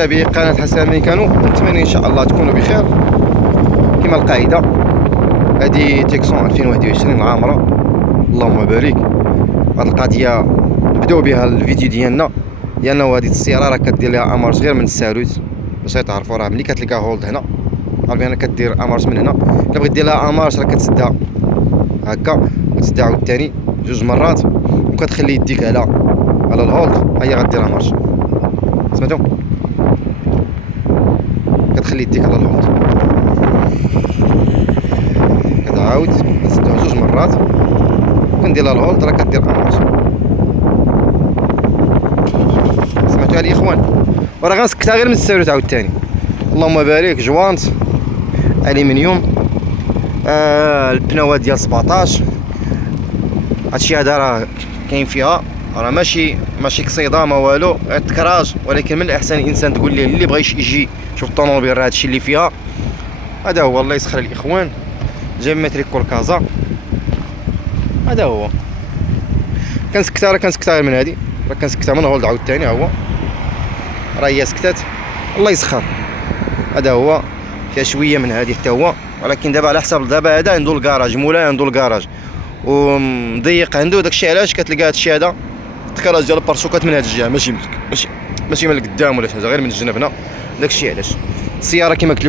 متابعي قناه حسن ميكانو، نتمنى ان شاء الله تكونوا بخير. كما القاعده هذه تيكسون 2021 العامره، اللهم بارك. هذه القضيه نبداو بها الفيديو ديالنا وهذه السياره راه كدير لها امر صغير من الساروت باش تعرفوا. راه ملي كتلقى هولد هنا عرفي انا كدير امارس من هنا، الا بغيت دير لها امارس راه كتسدها هكا وتسدها عاوتاني جوج مرات وكتخلي يديك على الهولد. هيا غدير امارس، سمعتو؟ كتخلي يديك على الهولد، كتعاود تسدها جوج مرات كندير لها الهولد راه كدير امارس. سمعتو على الاخوان؟ وراه غنسكتها غير من الساروت عاوتاني. اللهم بارك. جوانت الومنيوم، البنوات ديال 17. هادشي هذا راه كاين فيها، راه ماشي قصيده ما والو، تكراج. ولكن من الاحسن الانسان تقول ليه اللي بغى يجي شوف الطوموبيل راه هادشي اللي فيها. هذا هو، الله يسخر الاخوان. جايب ماتريكول كازا، هذا هو. كنسكتها غير من هادي، راه كنسكتها من هولد عاوتاني. ها هو راه هي سكتات، الله يسخر. هذا هو، فيها شويه من هادي حتى هو. ولكن دابا على حساب دابا هذا عنده الكراج، مولاي عنده الكراج ومضيق عنده. داكشي علاش كتلقى هادشي هذا الكراج ديال البارشوكات من هاد الجهه، ماشي من القدام ولا شي حاجه، غير من الجنب هنا. داكشي علاش السياره كما قلت لكم